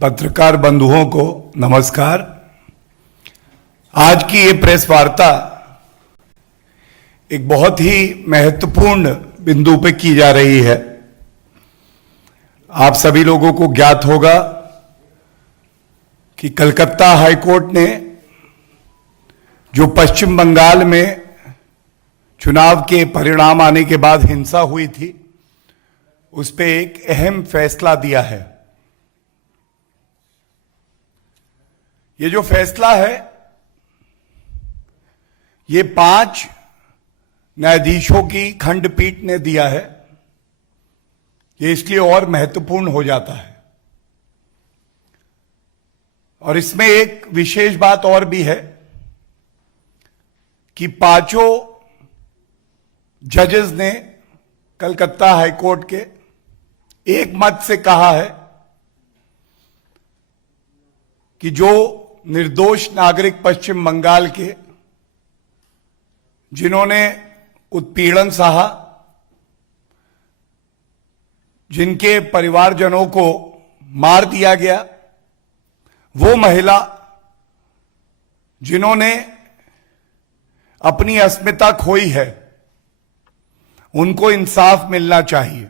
पत्रकार बंधुओं को नमस्कार। आज की ये प्रेस वार्ता एक बहुत ही महत्वपूर्ण बिंदु पे की जा रही है। आप सभी लोगों को ज्ञात होगा कि कलकत्ता हाईकोर्ट ने जो पश्चिम बंगाल में चुनाव के परिणाम आने के बाद हिंसा हुई थी, उस पे एक अहम फैसला दिया है। ये जो फैसला है, ये 5 न्यायाधीशों की खंडपीठ ने दिया है। ये इसलिए और महत्वपूर्ण हो जाता है। और इसमें एक विशेष बात और भी है कि 5 जजेस ने कलकत्ता हाईकोर्ट के एक मत से कहा है कि जो निर्दोष नागरिक पश्चिम बंगाल के जिन्होंने उत्पीड़न सहा, जिनके परिवारजनों को मार दिया गया, वो महिला जिन्होंने अपनी अस्मिता खोई है, उनको इंसाफ मिलना चाहिए।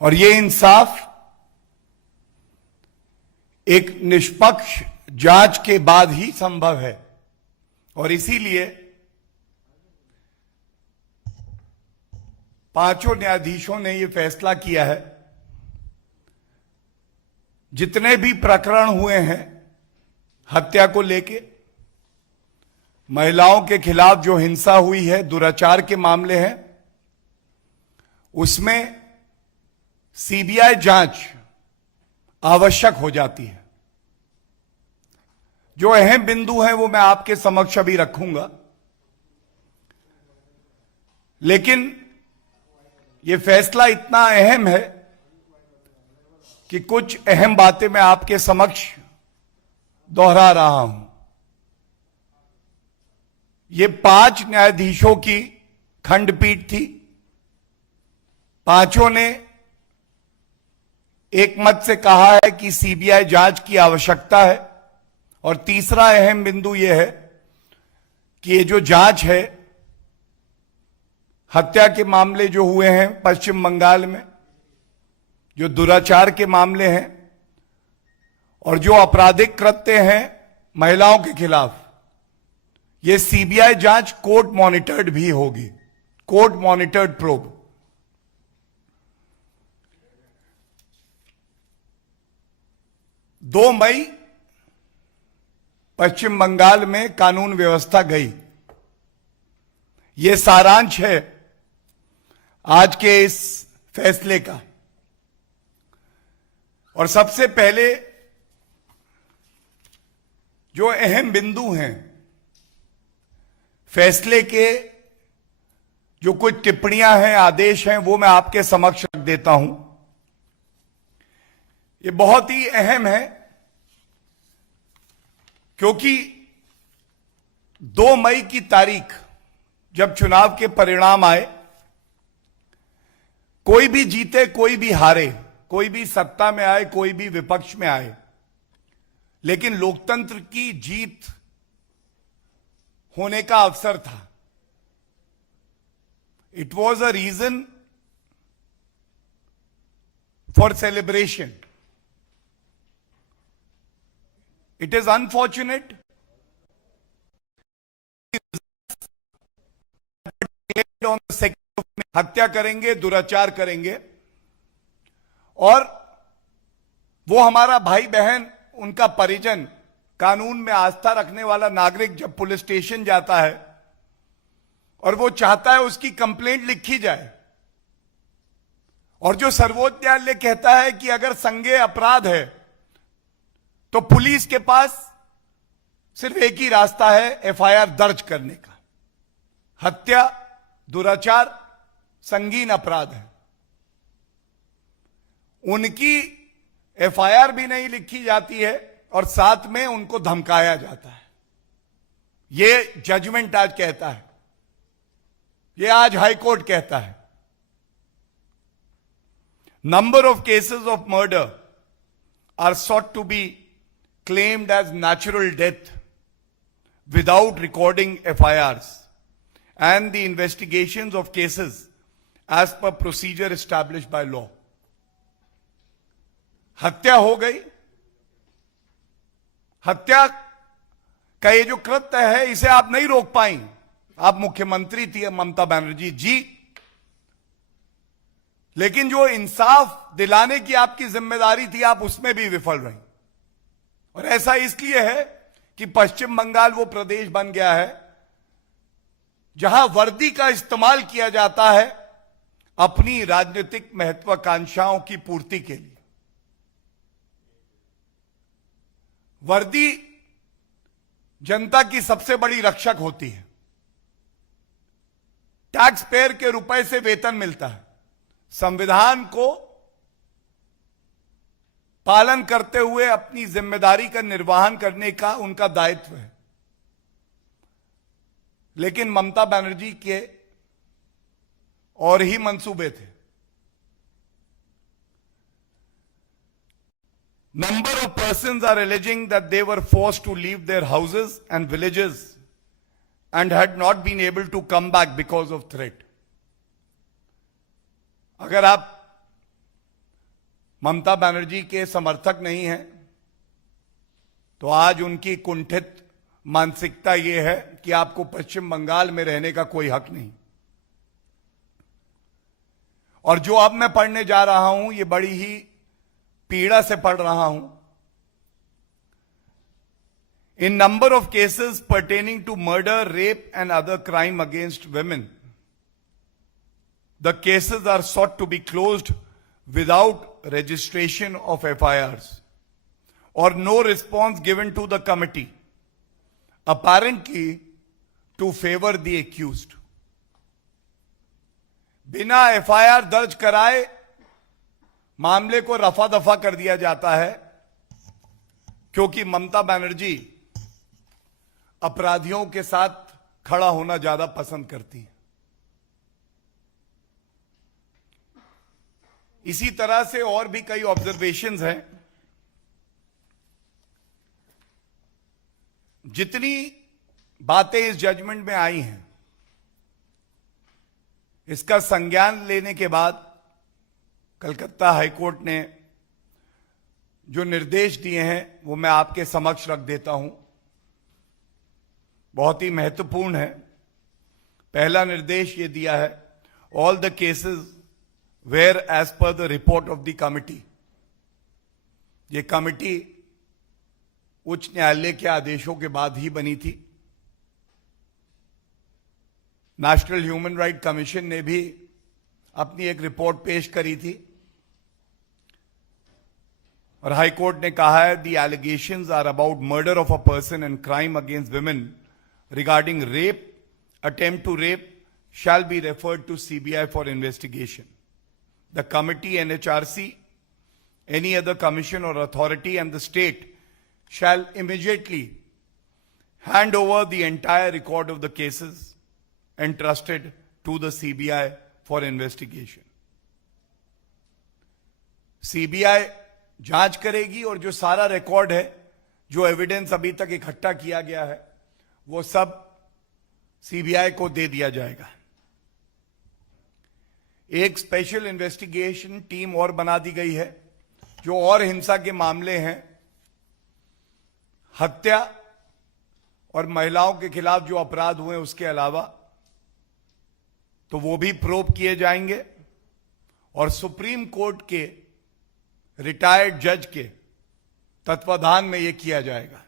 और ये इंसाफ एक निष्पक्ष जांच के बाद ही संभव है। और इसीलिए 5 न्यायाधीशों ने यह फैसला किया है, जितने भी प्रकरण हुए हैं हत्या को लेके, महिलाओं के खिलाफ जो हिंसा हुई है, दुराचार के मामले हैं, उसमें सीबीआई जांच आवश्यक हो जाती है। जो अहम बिंदु हैं वो मैं आपके समक्ष अभी रखूंगा, लेकिन ये फैसला इतना अहम है कि कुछ अहम बातें मैं आपके समक्ष दोहरा रहा हूं। ये 5 न्यायाधीशों की खंडपीठ थी। 5 ने एक मत से कहा है कि सीबीआई जांच की आवश्यकता है। और तीसरा अहम बिंदु यह है कि ये जो जांच है, हत्या के मामले जो हुए हैं पश्चिम बंगाल में, जो दुराचार के मामले हैं और जो आपराधिक कृत्य हैं महिलाओं के खिलाफ, ये सीबीआई जांच कोर्ट मॉनिटर्ड भी होगी, कोर्ट मॉनिटर्ड प्रोब। 2 मई पश्चिम बंगाल में कानून व्यवस्था गई। यह सारांश है आज के इस फैसले का। और सबसे पहले जो अहम बिंदु हैं फैसले के, जो कुछ टिप्पणियां हैं, आदेश हैं, वो मैं आपके समक्ष रख देता हूं। ये बहुत ही अहम है क्योंकि 2 मई की तारीख जब चुनाव के परिणाम आए, कोई भी जीते कोई भी हारे, कोई भी सत्ता में आए कोई भी विपक्ष में आए, लेकिन लोकतंत्र की जीत होने का अवसर था। It was a reason for celebration. It is unfortunate on the second में हत्या करेंगे, दुराचार करेंगे, और वो हमारा भाई बहन, उनका परिजन, कानून में आस्था रखने वाला नागरिक जब पुलिस स्टेशन जाता है और वो चाहता है उसकी कंप्लेंट लिखी जाए, और जो सर्वोच्च न्यायालय कहता है कि अगर संज्ञेय अपराध है तो पुलिस के पास सिर्फ एक ही रास्ता है, एफआईआर दर्ज करने का। हत्या, दुराचार संगीन अपराध है। उनकी एफआईआर भी नहीं लिखी जाती है और साथ में उनको धमकाया जाता है। ये जजमेंट आज कहता है, ये आज हाईकोर्ट कहता है। number of cases of murder are sought to be claimed as natural death without recording FIRs and the investigations of cases as per procedure established by law. हत्या हो गई, हत्या का ये जो कृत्य है इसे आप नहीं रोक पाई। आप मुख्यमंत्री थी ममता बनर्जी जी, लेकिन जो इंसाफ दिलाने की आपकी जिम्मेदारी थी आप उसमें भी विफल रही। और ऐसा इसलिए है कि पश्चिम बंगाल वो प्रदेश बन गया है जहां वर्दी का इस्तेमाल किया जाता है अपनी राजनीतिक महत्वाकांक्षाओं की पूर्ति के लिए। वर्दी जनता की सबसे बड़ी रक्षक होती है। टैक्स पेयर के रुपए से वेतन मिलता है। संविधान को पालन करते हुए अपनी जिम्मेदारी का निर्वहन करने का उनका दायित्व है। लेकिन ममता बनर्जी के और ही मंसूबे थे। Number of persons are alleging that they were forced to leave their houses and villages and had not been able to come back because of threat. अगर आप ममता बनर्जी के समर्थक नहीं हैं तो आज उनकी कुंठित मानसिकता यह है कि आपको पश्चिम बंगाल में रहने का कोई हक नहीं। और जो अब मैं पढ़ने जा रहा हूं ये बड़ी ही पीड़ा से पढ़ रहा हूं। In number of cases pertaining to murder, rape and other crime against women, the cases are sought to be closed without registration of FIRs or no response given to the committee, apparently to favor the accused. बिना FIR दर्ज कराए मामले को रफा दफा कर दिया जाता है क्योंकि ममता बनर्जी अपराधियों के साथ खड़ा होना ज्यादा पसंद करती है। इसी तरह से और भी कई ऑब्जर्वेशंस हैं। जितनी बातें इस जजमेंट में आई हैं इसका संज्ञान लेने के बाद कलकत्ता हाईकोर्ट ने जो निर्देश दिए हैं वो मैं आपके समक्ष रख देता हूं। बहुत ही महत्वपूर्ण है। पहला निर्देश ये दिया है, all the cases where as per the report of the committee. ये कमिटी उच्च न्यायालय के आदेशों के बाद ही बनी थी। नेशनल ह्यूमन राइट कमीशन ने भी अपनी एक रिपोर्ट पेश करी थी और हाई कोर्ट ने कहा है the allegations are about murder of a person and crime against women regarding rape, attempt to rape shall be referred to CBI for investigation. The committee, NHRC, any other commission or authority and the state shall immediately hand over the entire record of the cases entrusted to the CBI for investigation. CBI जांच करेगी और जो सारा record है, जो evidence अभी तक इकट्ठा किया गया है, वो सब सीबीआई को दे दिया जाएगा। एक स्पेशल इन्वेस्टिगेशन टीम और बना दी गई है जो और हिंसा के मामले हैं, हत्या और महिलाओं के खिलाफ जो अपराध हुए उसके अलावा, तो वो भी प्रोब किए जाएंगे और सुप्रीम कोर्ट के रिटायर्ड जज के तत्वाधान में यह किया जाएगा।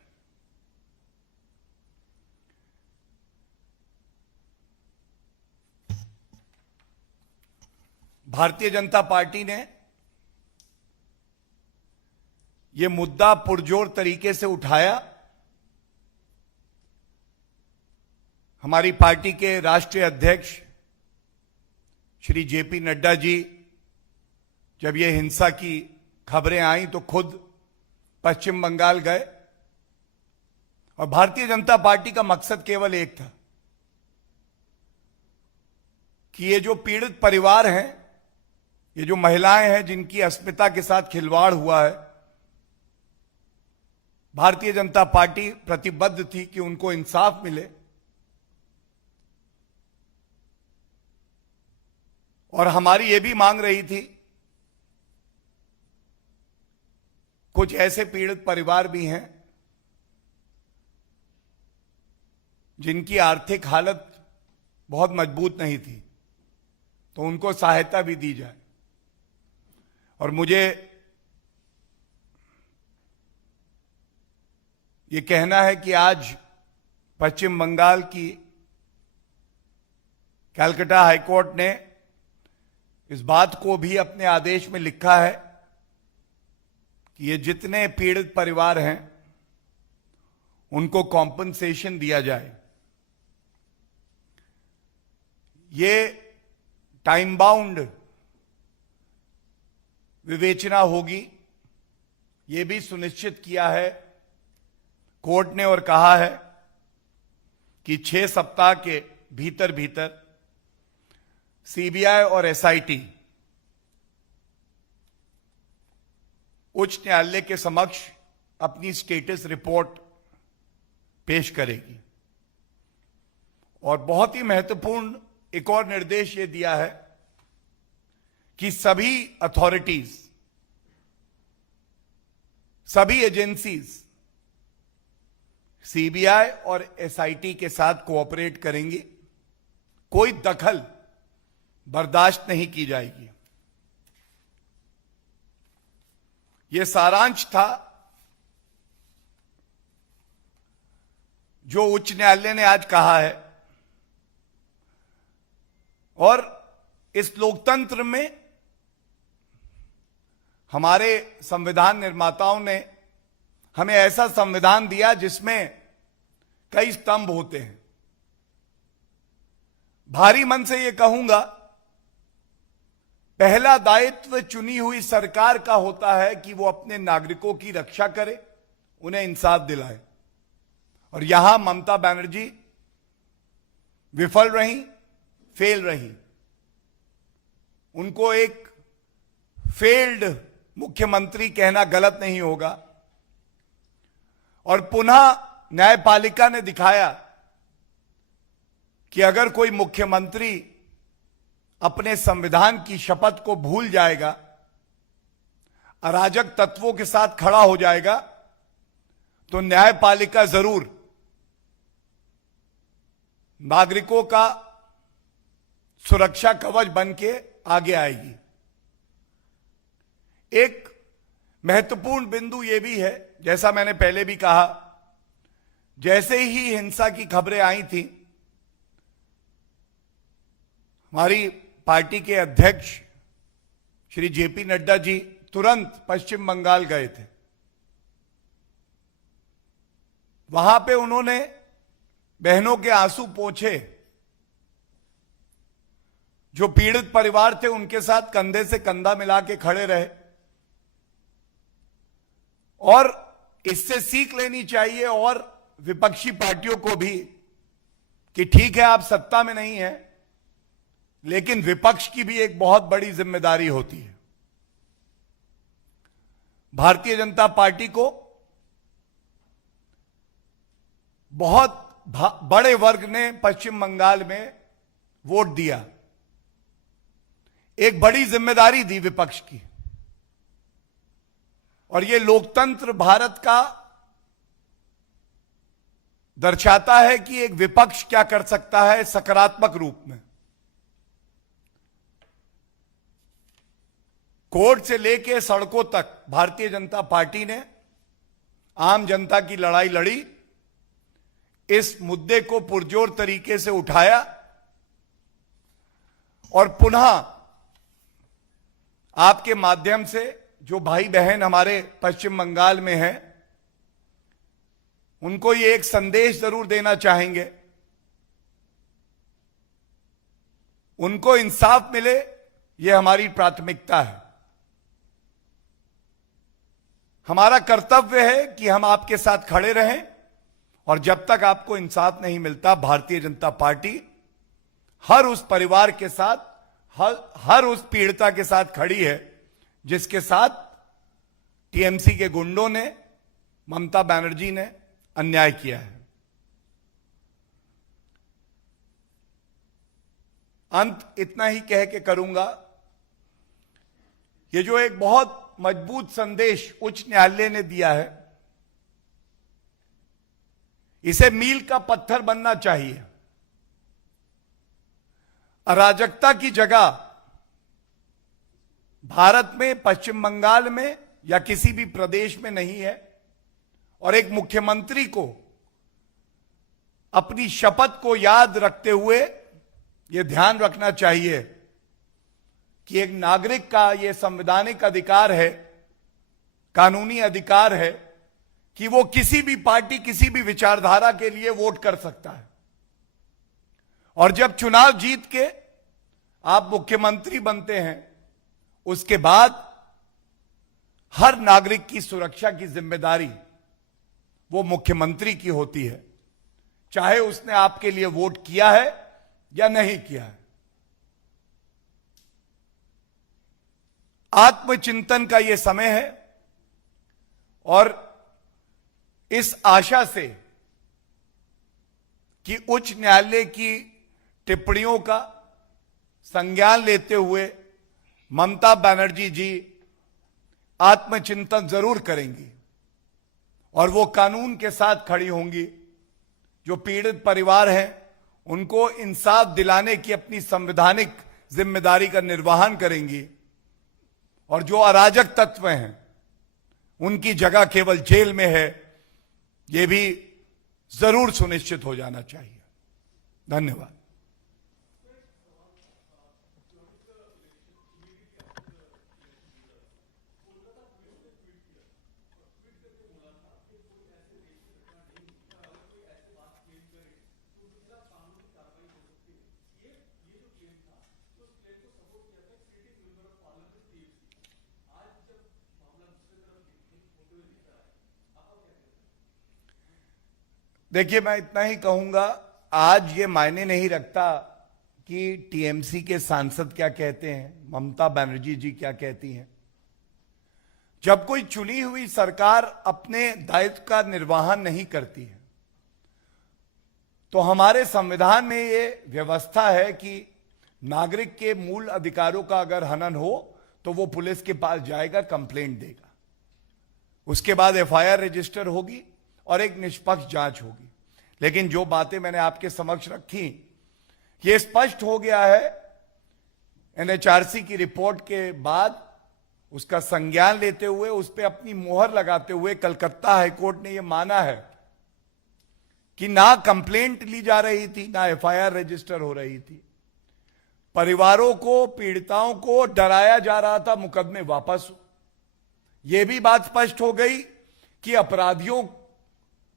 भारतीय जनता पार्टी ने यह मुद्दा पुरजोर तरीके से उठाया। हमारी पार्टी के राष्ट्रीय अध्यक्ष श्री जेपी नड्डा जी जब यह हिंसा की खबरें आई तो खुद पश्चिम बंगाल गए और भारतीय जनता पार्टी का मकसद केवल एक था कि ये जो पीड़ित परिवार हैं, ये जो महिलाएं हैं जिनकी अस्मिता के साथ खिलवाड़ हुआ है, भारतीय जनता पार्टी प्रतिबद्ध थी कि उनको इंसाफ मिले और हमारी ये भी मांग रही थी, कुछ ऐसे पीड़ित परिवार भी हैं जिनकी आर्थिक हालत बहुत मजबूत नहीं थी, तो उनको सहायता भी दी जाए। और मुझे ये कहना है कि आज पश्चिम बंगाल की कलकत्ता हाईकोर्ट ने इस बात को भी अपने आदेश में लिखा है कि ये जितने पीड़ित परिवार हैं उनको कॉम्पनसेशन दिया जाए। ये टाइम बाउंड विवेचना होगी, ये भी सुनिश्चित किया है कोर्ट ने और कहा है कि 6 सप्ताह के भीतर भीतर सीबीआई और एसआईटी उच्च न्यायालय के समक्ष अपनी स्टेटस रिपोर्ट पेश करेगी। और बहुत ही महत्वपूर्ण एक और निर्देश ये दिया है कि सभी अथॉरिटीज, सभी एजेंसीज सीबीआई और एसआईटी के साथ कोऑपरेट करेंगी, कोई दखल बर्दाश्त नहीं की जाएगी। यह सारांश था जो उच्च न्यायालय ने आज कहा है। और इस लोकतंत्र में हमारे संविधान निर्माताओं ने हमें ऐसा संविधान दिया जिसमें कई स्तंभ होते हैं। भारी मन से यह कहूंगा, पहला दायित्व चुनी हुई सरकार का होता है कि वो अपने नागरिकों की रक्षा करे, उन्हें इंसाफ दिलाए। और यहां ममता बनर्जी विफल रही, फेल रही। उनको एक फेल्ड मुख्यमंत्री कहना गलत नहीं होगा। और पुनः न्यायपालिका ने दिखाया कि अगर कोई मुख्यमंत्री अपने संविधान की शपथ को भूल जाएगा, अराजक तत्वों के साथ खड़ा हो जाएगा, तो न्यायपालिका जरूर नागरिकों का सुरक्षा कवच बन के आगे आएगी। एक महत्वपूर्ण बिंदु यह भी है, जैसा मैंने पहले भी कहा, जैसे ही हिंसा की खबरें आई थी, हमारी पार्टी के अध्यक्ष श्री जेपी नड्डा जी तुरंत पश्चिम बंगाल गए थे। वहां पे उन्होंने बहनों के आंसू पोंछे, जो पीड़ित परिवार थे उनके साथ कंधे से कंधा मिला के खड़े रहे। और इससे सीख लेनी चाहिए और विपक्षी पार्टियों को भी कि ठीक है, आप सत्ता में नहीं है, लेकिन विपक्ष की भी एक बहुत बड़ी जिम्मेदारी होती है। भारतीय जनता पार्टी को बहुत बड़े वर्ग ने पश्चिम बंगाल में वोट दिया, एक बड़ी जिम्मेदारी दी विपक्ष की। और यह लोकतंत्र भारत का दर्शाता है कि एक विपक्ष क्या कर सकता है सकारात्मक रूप में। कोर्ट से लेकर सड़कों तक भारतीय जनता पार्टी ने आम जनता की लड़ाई लड़ी, इस मुद्दे को पुरजोर तरीके से उठाया और पुनः आपके माध्यम से जो भाई बहन हमारे पश्चिम बंगाल में हैं, उनको ये एक संदेश जरूर देना चाहेंगे, उनको इंसाफ मिले, ये हमारी प्राथमिकता है। हमारा कर्तव्य है कि हम आपके साथ खड़े रहें और जब तक आपको इंसाफ नहीं मिलता, भारतीय जनता पार्टी हर उस परिवार के साथ, हर उस पीड़िता के साथ खड़ी है जिसके साथ टीएमसी के गुंडों ने ममता बनर्जी ने अन्याय किया है। अंत इतना ही कह के करूंगा, ये जो एक बहुत मजबूत संदेश उच्च न्यायालय ने दिया है, इसे मील का पत्थर बनना चाहिए। अराजकता की जगह भारत में, पश्चिम बंगाल में या किसी भी प्रदेश में नहीं है, और एक मुख्यमंत्री को अपनी शपथ को याद रखते हुए यह ध्यान रखना चाहिए कि एक नागरिक का यह संवैधानिक अधिकार है, कानूनी अधिकार है कि वो किसी भी पार्टी, किसी भी विचारधारा के लिए वोट कर सकता है। और जब चुनाव जीत के आप मुख्यमंत्री बनते हैं, उसके बाद हर नागरिक की सुरक्षा की जिम्मेदारी वो मुख्यमंत्री की होती है, चाहे उसने आपके लिए वोट किया है या नहीं किया है। आत्मचिंतन का यह समय है और इस आशा से कि उच्च न्यायालय की टिप्पणियों का संज्ञान लेते हुए ममता बनर्जी जी आत्मचिंतन जरूर करेंगी और वो कानून के साथ खड़ी होंगी। जो पीड़ित परिवार हैं, उनको इंसाफ दिलाने की अपनी संवैधानिक जिम्मेदारी का निर्वहन करेंगी, और जो अराजक तत्व हैं, उनकी जगह केवल जेल में है, यह भी जरूर सुनिश्चित हो जाना चाहिए। धन्यवाद। देखिए, मैं इतना ही कहूंगा, आज ये मायने नहीं रखता कि टीएमसी के सांसद क्या कहते हैं, ममता बनर्जी जी क्या कहती हैं। जब कोई चुनी हुई सरकार अपने दायित्व का निर्वहन नहीं करती है, तो हमारे संविधान में ये व्यवस्था है कि नागरिक के मूल अधिकारों का अगर हनन हो तो वो पुलिस के पास जाएगा, कंप्लेंट देगा, उसके बाद एफआईआर रजिस्टर होगी और एक निष्पक्ष जांच होगी। लेकिन जो बातें मैंने आपके समक्ष रखी, यह स्पष्ट हो गया है एनएचआरसी की रिपोर्ट के बाद, उसका संज्ञान लेते हुए, उस पर अपनी मोहर लगाते हुए कलकत्ता हाईकोर्ट ने यह माना है कि ना कंप्लेंट ली जा रही थी, ना एफआईआर रजिस्टर हो रही थी। परिवारों को, पीड़िताओं को डराया जा रहा था मुकदमे वापस हो। यह भी बात स्पष्ट हो गई कि अपराधियों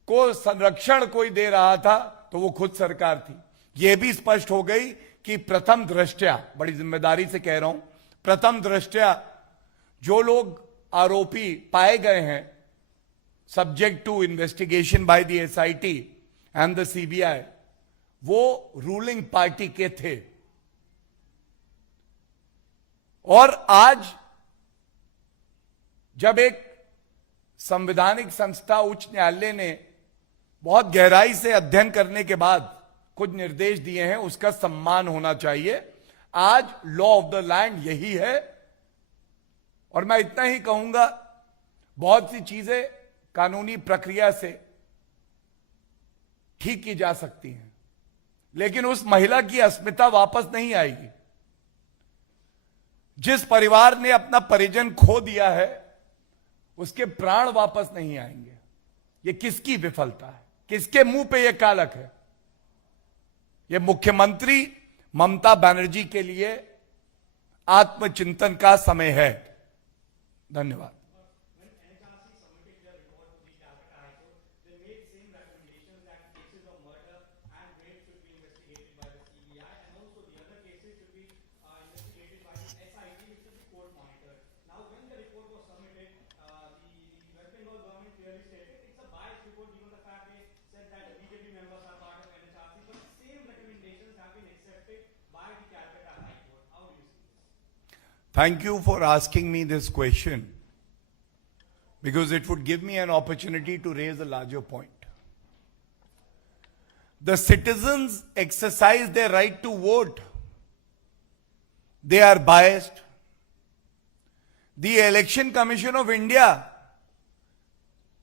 को संरक्षण कोई दे रहा था तो वो खुद सरकार थी। यह भी स्पष्ट हो गई कि प्रथम दृष्टया, बड़ी जिम्मेदारी से कह रहा हूं, प्रथम दृष्टया जो लोग आरोपी पाए गए हैं, subject to investigation by the SIT and the CBI, वो रूलिंग पार्टी के थे। और आज जब एक संवैधानिक संस्था उच्च न्यायालय ने बहुत गहराई से अध्ययन करने के बाद कुछ निर्देश दिए हैं, उसका सम्मान होना चाहिए। आज लॉ ऑफ द लैंड यही है। और मैं इतना ही कहूंगा, बहुत सी चीजें कानूनी प्रक्रिया से ठीक की जा सकती हैं, लेकिन उस महिला की अस्मिता वापस नहीं आएगी। जिस परिवार ने अपना परिजन खो दिया है, उसके प्राण वापस नहीं आएंगे। ये किसकी विफलता है? किसके मुंह पे ये कालक है? ये मुख्यमंत्री ममता बनर्जी के लिए आत्मचिंतन का समय है। धन्यवाद। Thank you for asking me this question, because it would give me an opportunity to raise a larger point. The citizens exercise their right to vote. They are biased. The Election Commission of India,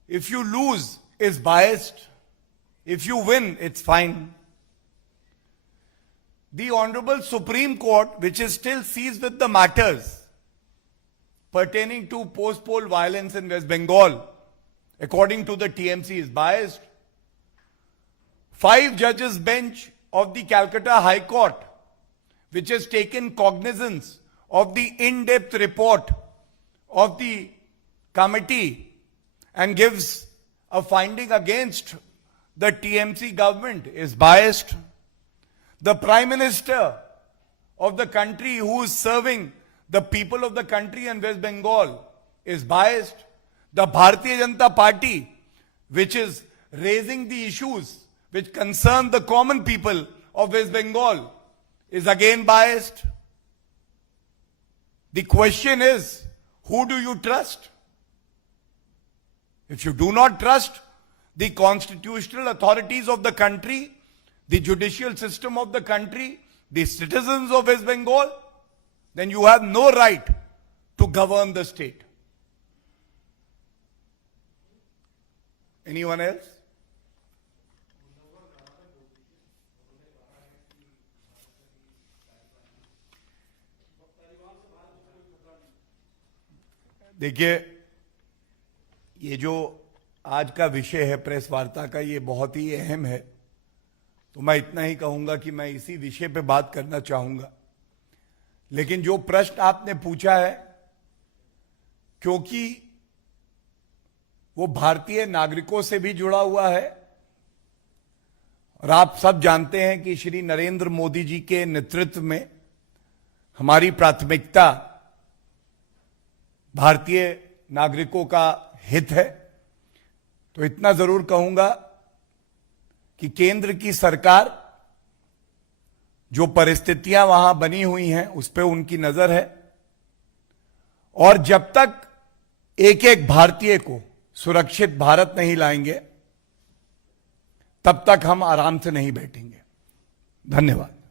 if you lose, is biased. If you win, it's fine. The Honorable Supreme Court, which is still seized with the matters pertaining to post-poll violence in West Bengal, according to the TMC, is biased. 5 judges bench of the Calcutta High Court, which has taken cognizance of the in-depth report of the committee and gives a finding against the TMC government, is biased. The Prime Minister of the country, who is serving the people of the country and West Bengal, is biased. The Bharatiya Janata Party, which is raising the issues which concern the common people of West Bengal, is again biased. The question is, who do you trust? If you do not trust the constitutional authorities of the country, the judicial system of the country, the citizens of West Bengal, then you have no right to govern the state. Anyone else? देखिए, ये जो आज का विषय है press वार्ता का, ये बहुत ही अहम है। तो मैं इतना ही कहूंगा कि मैं इसी विषय पे बात करना चाहूंगा। लेकिन जो प्रश्न आपने पूछा है, क्योंकि वो भारतीय नागरिकों से भी जुड़ा हुआ है, और आप सब जानते हैं कि श्री नरेंद्र मोदी जी के नेतृत्व में हमारी प्राथमिकता भारतीय नागरिकों का हित है, तो इतना जरूर कहूंगा कि केंद्र की सरकार जो परिस्थितियां वहां बनी हुई हैं उस पर उनकी नजर है, और जब तक एक एक भारतीय को सुरक्षित भारत नहीं लाएंगे तब तक हम आराम से नहीं बैठेंगे। धन्यवाद।